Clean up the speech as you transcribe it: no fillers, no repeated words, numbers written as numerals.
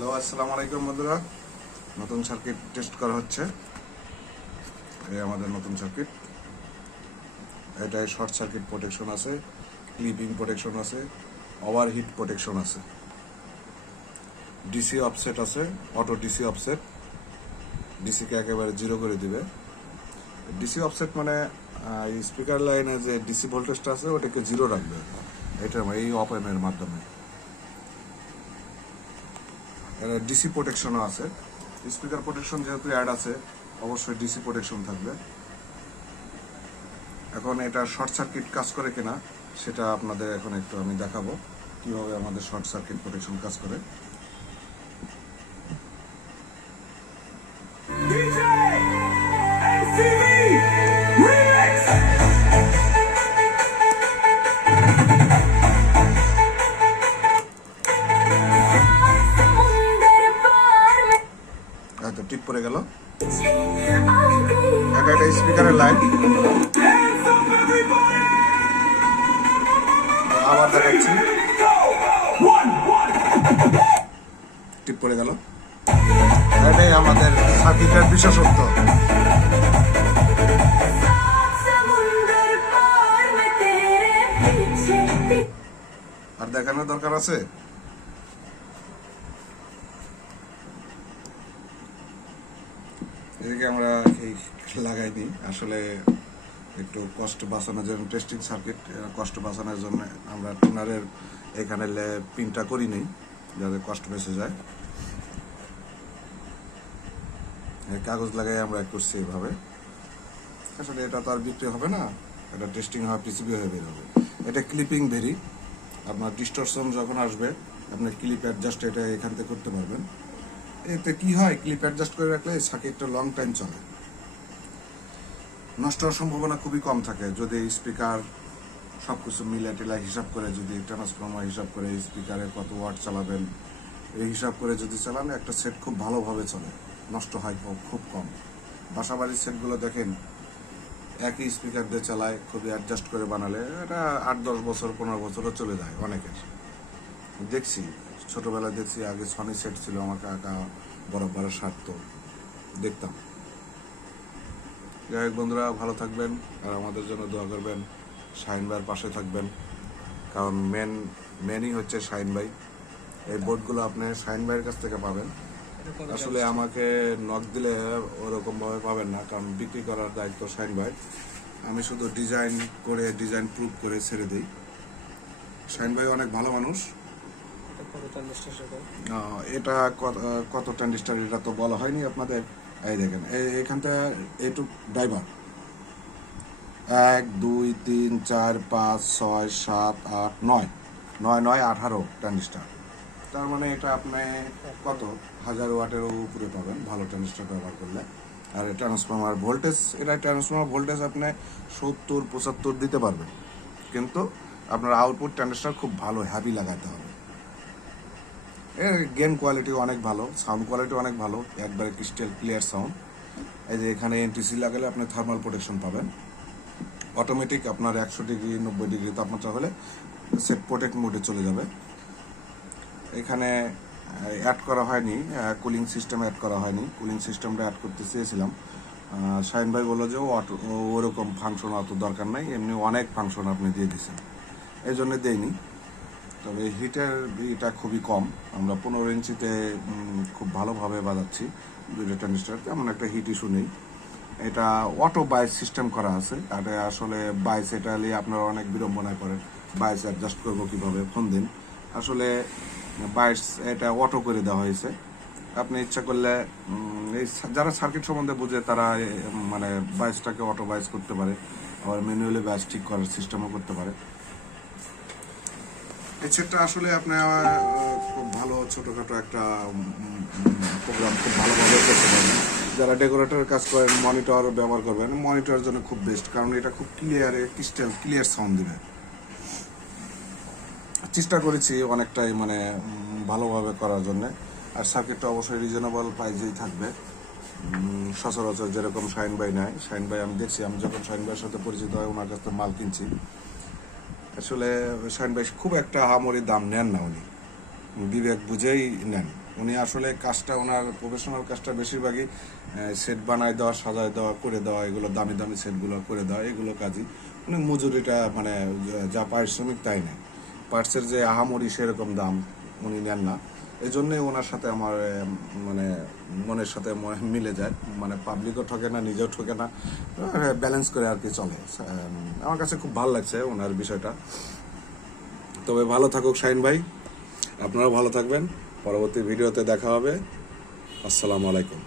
Hello, আসসালামু আলাইকুম বন্ধুরা। নতুন সার্কিট টেস্ট করা হচ্ছে। এই আমাদের নতুন সার্কিট। এটায় শর্ট সার্কিট প্রোটেকশন আছে, ক্লিপিং প্রোটেকশন আছে, ওভারহিট প্রোটেকশন আছে, ডিসি অফসেট আছে, অটো ডিসি অফসেট, ডিসিকে একেবারে জিরো করে দিবে। ডিসি অফসেট মানে স্পিকার লাইনে যে ডিসি ভোল্টেজটা আছে ওটাকে জিরো রাখবে, এটা এই অপ এর মাধ্যমে। ডিসি প্রোটেকশনও আছে, স্পিকার প্রোটেকশন যেহেতু অ্যাড আছে অবশ্যই ডিসি প্রোটেকশন থাকবে। এখন এটা শর্ট সার্কিট কাজ করে কিনা সেটা আপনাদের এখন একটু আমি দেখাবো কিভাবে আমাদের শর্ট সার্কিট প্রোটেকশন কাজ করে। হয়তো টিপ পড়ে গেল। এটা একটা স্পিকারের লাইন, আবার দেখাচ্ছি, টিপ পড়ে গেল। এটাই আমাদের সার্কিটের বিশেষত্ব। আর দেখানোর দরকার আছে? এদিকে আমরা লাগাই দিই আসলে একটু কষ্ট বাঁচানোর জন্য, টেস্টিং সার্কিট কষ্ট বাঁচানোর জন্য আমরা টুনারের এখানে পিনটা করি নেই যাতে কষ্ট বেঁচে যায়। কাগজ লাগাই আমরা করছি এভাবে। আসলে এটা তো আর বিক্রি হবে না, এটা টেস্টিং হয়, পিসিবি হয়ে বের হবে। এটা ক্লিপিং ভেরি, আপনার ডিস্টরশন যখন আসবে আপনি ক্লিপ অ্যাডজাস্ট এটা এখান থেকে করতে পারবেন। এতে কি হয়, ক্লিপ অ্যাডজাস্ট করে রাখলে সার্কিটটা লং টাইম চলে, নষ্ট হওয়ার সম্ভাবনা খুবই কম থাকে। যদি স্পিকার সবকিছু মিলে টিলা হিসাব করে, যদি ট্রান্সফর্মার হিসাব করে স্পিকারে কত ওয়াট চালাবেন এই হিসাব করে যদি চালান, একটা সেট খুব ভালোভাবে চলে, নষ্ট হয় খুব কম। বাসাবাড়ির সেটগুলো দেখেন একই স্পিকার দিয়ে চালায়, খুবই অ্যাডজাস্ট করে বানালে এটা 8-10 বছর 15 বছরও চলে যায় অনেকের। দেখছি ছোটবেলায় দেখছি, আগে সনি সেট ছিল, আমার কাকা বরাবর সারতো, দেখতাম। যাই হোক বন্ধুরা, ভালো থাকবেন আর আমাদের জন্য দোয়া করবেন, শাহিন ভাইয়ের পাশে থাকবেন, কারণ মেনই হচ্ছে শাহিন ভাই। এই বোর্ডগুলো আপনি শাহিন ভাইয়ের কাছ থেকে পাবেন। আসলে আমাকে নক দিলে ওরকমভাবে পাবেন না, কারণ বিক্রি করার দায়িত্ব শাহিন ভাই। আমি শুধু ডিজাইন করে, ডিজাইন প্রুভ করে ছেড়ে দিই। শাহিন ভাই অনেক ভালো মানুষ। এটা কত ট্রানজিস্টার এটা তো বলা হয়নি আপনাদের। এই দেখেন এখানটা এইটুক ড্রাইভার 1 2 3 4 5 6 7 8 9 9 9 18 ট্রানজিস্টার। তার মানে এটা আপনি কত 1000 ওয়াটের উপরে পাবেন ভালো ট্রানজিস্টার ব্যবহার করলে। আর ট্রান্সফর্মার ভোল্টেজ, এটা ট্রান্সফর্মার ভোল্টেজ আপনি 70-75 দিতে পারবেন, কিন্তু আপনার আউটপুট ট্রানজিস্টার খুব ভালো হ্যাভি লাগাতে হবে। এর গেম কোয়ালিটি অনেক ভালো, সাউন্ড কোয়ালিটি অনেক ভালো, একবারে ক্রিস্টাল ক্লিয়ার সাউন্ড। এই যে এখানে এনটিসি লাগালে আপনি থার্মাল প্রোটেকশন পাবেন অটোমেটিক। আপনার 100 ডিগ্রি 90 ডিগ্রি তাপমাত্রা হলে সেট প্রোটেক্ট মোডে চলে যাবে। এখানে অ্যাড করা হয়নি, কুলিং সিস্টেম অ্যাড করা হয়নি। কুলিং সিস্টেমটা অ্যাড করতে চেয়েছিলাম, শাহিন ভাই বললো যে ওরকম ফাংশন অত দরকার নাই, এমনি অনেক ফাংশন আপনি দিয়ে দিয়েছেন, এই জন্য দেয়নি। তবে হিটের এটা খুবই কম, আমরা 15 ইঞ্চিতে খুব ভালোভাবে বাজাচ্ছি দুইটা ট্রানজিস্টার, তেমন একটা হিট ইস্যু নেই। এটা অটো বাইস সিস্টেম করা আছে, আর আসলে বাইস এটা নিয়ে আপনারা অনেক বিড়ম্বনায় করেন, বাইস অ্যাডজাস্ট করবো কীভাবে, ফোন দিন। আসলে বাইস এটা অটো করে দেওয়া হয়েছে। আপনি ইচ্ছা করলে এই যারা সার্কিট সম্বন্ধে বুঝে তারা মানে বাইসটাকে অটো বাইস করতে পারে, আবার ম্যানুয়ালি বাইস ঠিক করার সিস্টেমও করতে পারে। এই সেটটা আসলে আপনার খুব ভালো ছোটোখাটো একটা প্রোগ্রাম খুব ভালোভাবে করতে পারবেন। যারা ডেকোরেটরের কাজ করেন, মনিটর ব্যবহার করবেন, মনিটরের জন্য খুব বেস্ট, কারণ এটা খুব ক্রিস্টাল ক্লিয়ার সাউন্ড দেবে। চেষ্টা করেছি অনেকটাই মানে ভালোভাবে করার জন্য। আর সার্কিটটা অবশ্যই রিজনেবল প্রাইসেই থাকবে, সচরাচর যেরকম শাহিন ভাই নেয়। শাহিন ভাই আমি দেখছি, আমি যখন শাহিন ভাইয়ের সাথে পরিচিত হয় ওনার কাছ থেকে মাল কিনছি, আসলে শাহিন ভাই খুব একটা আহামরি দাম নেন না, উনি বিবেক বুঝেই নেন। উনি আসলে কাজটা, ওনার প্রফেশনাল কাজটা বেশিরভাগই সেট বানায় দেওয়া, সাজায় দেওয়া, করে দেওয়া, এগুলো দামি দামি সেটগুলো করে দেওয়া, এগুলো কাজই। উনি মজুরিটা মানে যা পারিশ্রমিক তাই নেয়, পার্টসের যে আহামরি সেরকম দাম উনি নেন না। এই জন্যই ওনার সাথে আমার মানে মনের সাথে মিলে যায়, মানে পাবলিকও ঠকে না, নিজেও ঠকে না, ব্যালেন্স করে আর কি চলে। আমার কাছে খুব ভালো লাগছে ওনার বিষয়টা। তবে ভালো থাকুক শাহিন ভাই, আপনারাও ভালো থাকবেন। পরবর্তী ভিডিওতে দেখা হবে। আসসালামু আলাইকুম।